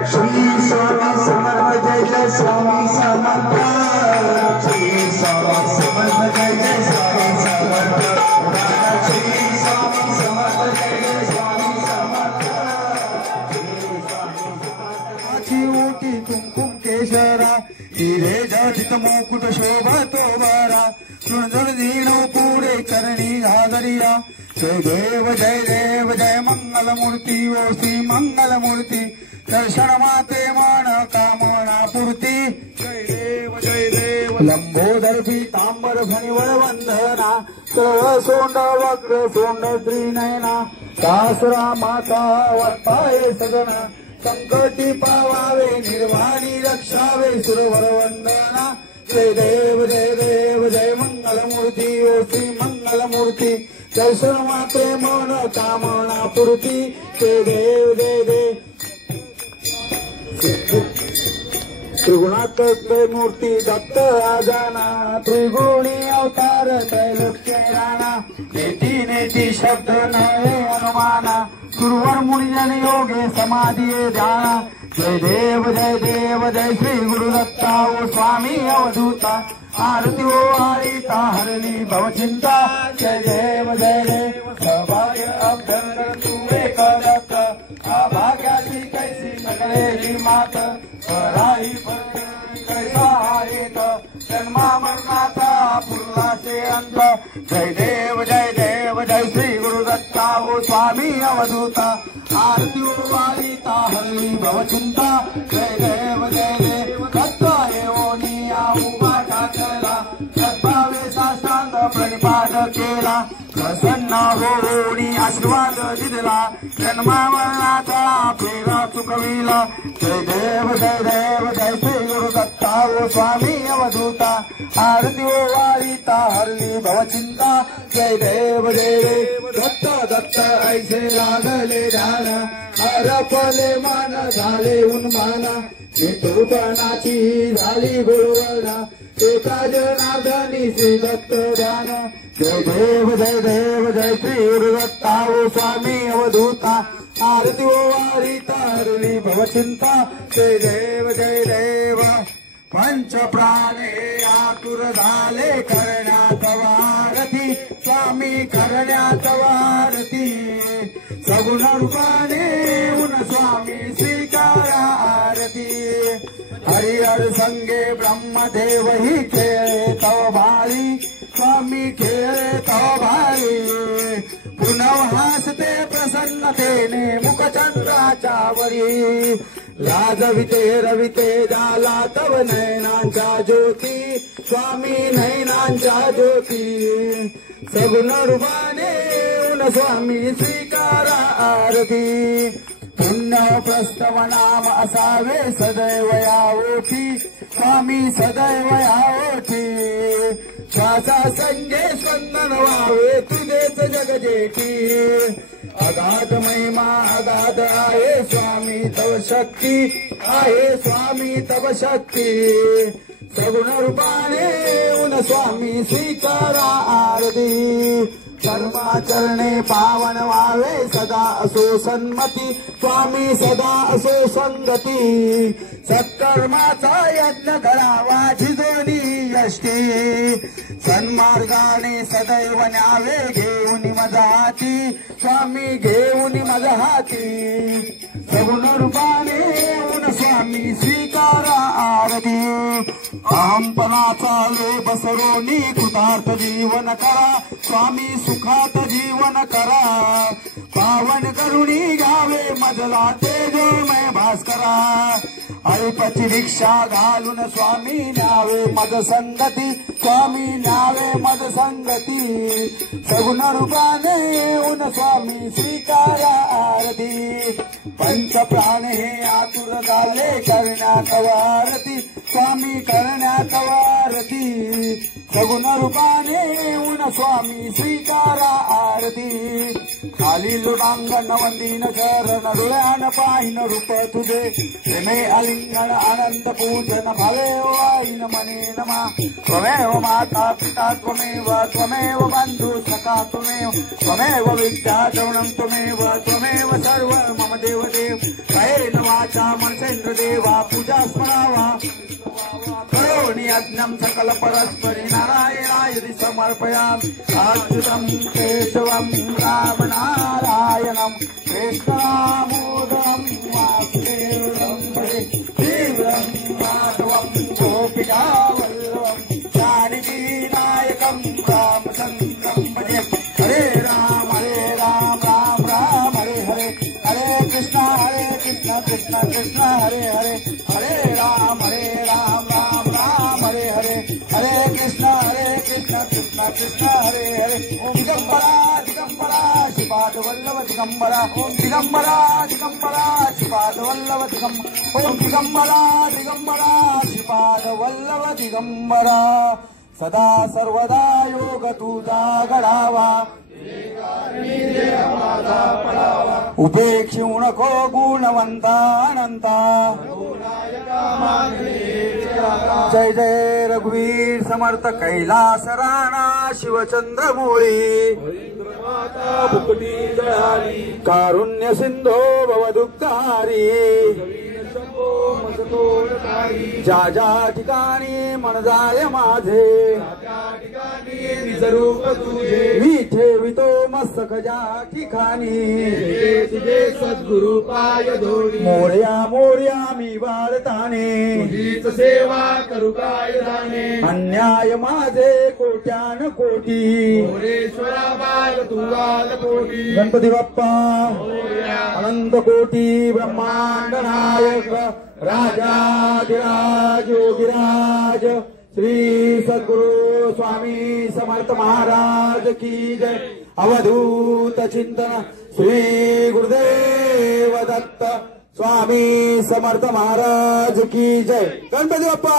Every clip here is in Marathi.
श्री स्वामी समर्थ जय जय स्वामी समर्थ श्री स्वामी समर्थ जय जय स्वामी समर्थ श्री स्वामी समर्थ जय जय स्वामी समर्थ ओटी कुंकुम केशरा हिरे जटित मुकुट शोभतो बरा सुंदर दीनो पुढे करणी घागरिया जय देव जय मंगल मूर्ती ओ श्री मंगल मूर्ती दर्शन माते मन कामना पूर्ती जय देव लंबोदर पीतांबर फणिवर वंदना सरळ सोंड वक्र सोंड त्रिनयना दासरा माता वर्ताये सदना संकटी पावावे निर्वाणी रक्षावे सुरवर वंदना जय देव जय मंगल मूर्ती ओ श्री मंगल मूर्ती दर्शन माते मन कामना पूर्ती जय देव त्रिगुणात्मक मूर्ती दत्त राजाना त्रिगुणी अवतार त्रैलोक्य राणा नेती शब्द नये अनुमाना गुरुवर मुनिजन योगे समाधि ध्याना जय देव जय श्री गुरुदत्ता ओ स्वामी अवधूता आरती ओ आरिता हरली भवचिंता जय देव सौभाग्य अभ्यंकर तू एक दत्त अभाग्याची कैसी नकळेली मात पराई कैसा आहेत जन्मा मरणाचा पुरलाचे अंत जय देव जय श्री गुरुदत्ता ओ स्वामी अवधूता आरती ओ आरिता हरली भवचिंता जय देव दत्ता येवोनिया उभा ठाकला सद्भावे साष्टांग प्रणिपात केला प्रसन्न होऊनी आशीर्वाद दिला जन्मा मरणाचा फेरा चुकविला जय देव जय श्री गुरुदत्ता ओ स्वामी अवधूता आरती ओ आरिता हरली भवचिंता जय देव दत्त ऐसे लागले ध्यान हरपले मान झाले उन्माना नितूपणाची झाली गुरुवरा एका जनार्दनी श्री दत्त ध्यान जय देव जय श्री गुरुदत्ता ओ स्वामी अवधूता आरती ओ आरिता हरली भवचिंता जय देव पंच प्राणे आतुर झाले करण्यात वारती स्वामी करण्यात वारती सगुण रूपाने उन स्वामी स्वीकारा आरती हरिहर संगे ब्रह्मदेव ही खेळे तव भारी स्वामी खेळे तव भारी पुनव हासते प्रसन्नतेने मुखचंद्राच्या वरी लाजविते रविते जाला तव नयनांच्या ज्योती स्वामी नयनांच्या ज्योती सगुण रूपाने उन स्वामी स्वीकारा आरती पुण्य प्रस्तव नाम असावे सदैव यावोठी स्वामी सदैव यावोठी श्वासा संगे स्पंदन व्हावे तुझेच जगजेठी अगाध महिमा अगाध आहे स्वामी तव शक्ती आहे स्वामी तव शक्ती सगुण रूपाने उन स्वामी स्वीकारा आरती कर्माचरणे पावन व्हावे सदा असो सन्मती स्वामी सदा असो संगती सत्कर्माचा यज्ञ करावा झिजोनी यष्टी सन्मार्गाने सदैव न्यावे घेऊन मजा हाती स्वामी घेऊन मजा हाती सगुण रूपाने उन स्वामी स्वीकारा आरती अहंपणाचा लेप सरोनी कृतार्थ जीवन करा स्वामी सुखात जीवन करा पावन करुणी घ्यावे मजला तेजोमय भास्करा अल्पची दीक्षा घालून स्वामी न्यावे मद संगती स्वामी न्यावे मद संगती सगुण रूपाने उन स्वामी स्वीकारा आरती पंच प्राण हे आतुर झाले करण्यात वारती स्वामी करण्यात वारती सगुण रूपाने उन स्वामी स्वीकारा आरती खाली लुटांगण वंदीन चरण डोळ्यान पाहिन रूप तुझे प्रेमे आलिंगन आनंद पूजन भावे वाईन मने नमा त्वमेव माता पिता त्वमेव बंधु सखा त्वमेव विद्या द्रवणं त्वमेव सर्व मम देव देव कायेन वाचा मनसेन्द्र देवा पूजा स्मरावा करोमि यज्ञं सकल परस्परि नारायणाय समर्पयामि अच्युतं केशवं राम नारायणं कृष्णदामोदरं वासुदेवं भजे तीव्रं माधवं गोपिका वल्लभं जानकीनायकं रामचन्द्रं भजे हरे राम राम राम हरे हरे हरे कृष्ण कृष्ण कृष्ण हरे हरे हरे राम राम राम हरे हरे हरे कृष्ण कृष्ण कृष्ण हरे हरे ओम दिगंबरा दिगंबरा श्रीपाद वल्लभ दिगंबरा ओम दिगंबरा दिगंबरा श्रीपाद वल्लभ दिगंबरा ओम दिगंबरा दिगंबरा श्रीपाद वल्लभ दिगंबरा सदा सर्वदा योग तुझा घडावा उपेक्षू नको गुणवंता अनंता जय जय रघुवीर समर्थ कैलास राणा शिवचंद्र मोळी कारुण्य सिंधो भवदुःखारी ज्या ज्या ठिकाणी मन जाय माझे रूप तुझे मी ठेवितो मस्तक ज्या ठिकाणी तुझे सद्गुरु पाय धोरी मोर्या मोर्या मी वाळताने तुझीच सेवा करू काय जाणे अन्याय माझे कोट्यान कोटी मोरेश्वरा बाल तुवाल कोटी गणपती बाप्पा अनंत कोटी ब्रह्मांड नायक राजाधिराज योगिराज श्री सद्गुरु स्वामी समर्थ महाराज की जय अवधूत चिंतन श्री गुरुदेव दत्त स्वामी समर्थ महाराज की जय गणपती बाप्पा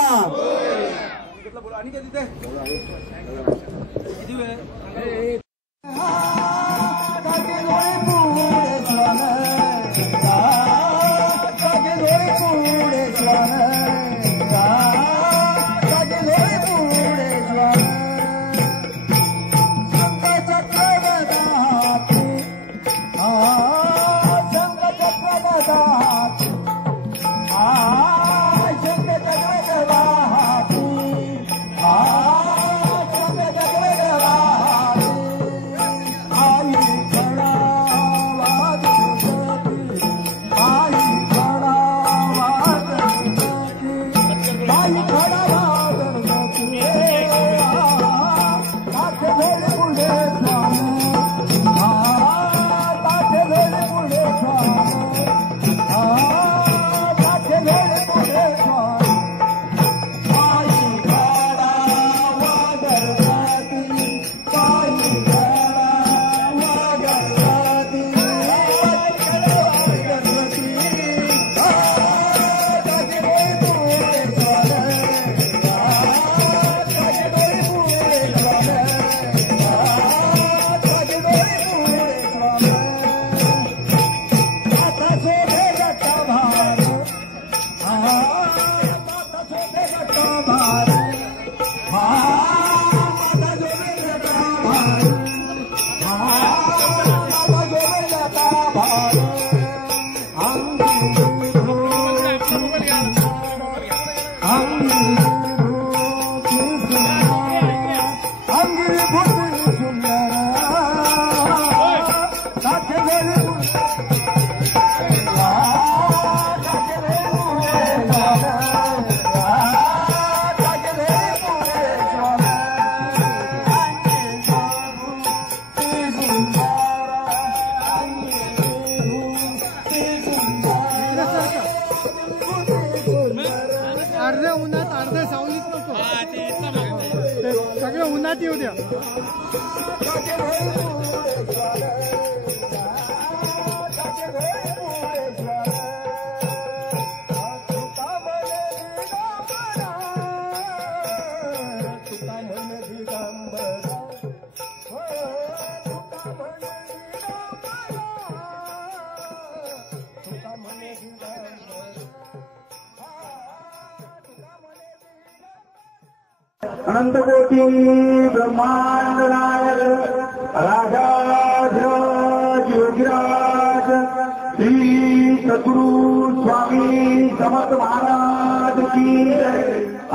सगळं उन्हात येऊ द्या. अनंतकोटी ब्रह्मांड नायक राजाधिराज योगीराज श्री सद्गुरु स्वामी समर्थ महाराज की जय।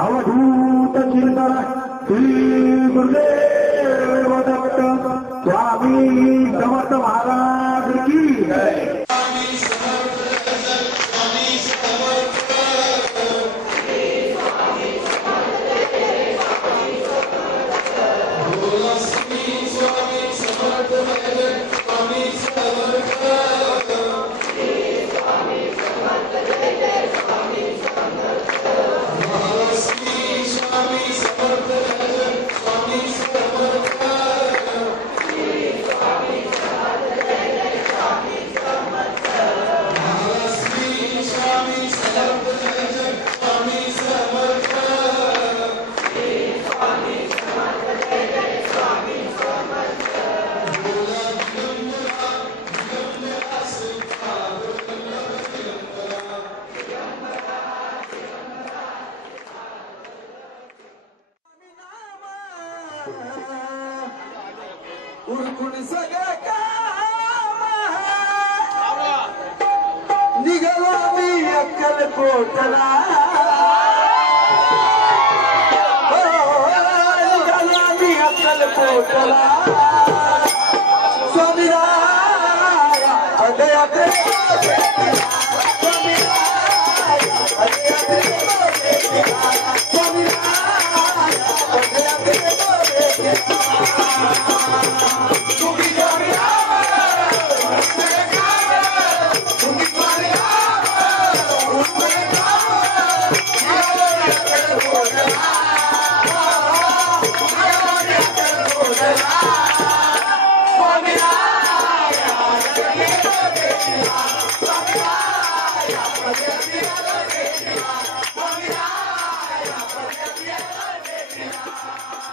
अवधूत चिंतन श्री गुरुदेव दत्त स्वामी समर्थ महाराज की जय। उरकून सगळं काम निघालो मी अक्कलकोटला निघालो मी अक्कलकोटला स्वामीराया अदया Yeah.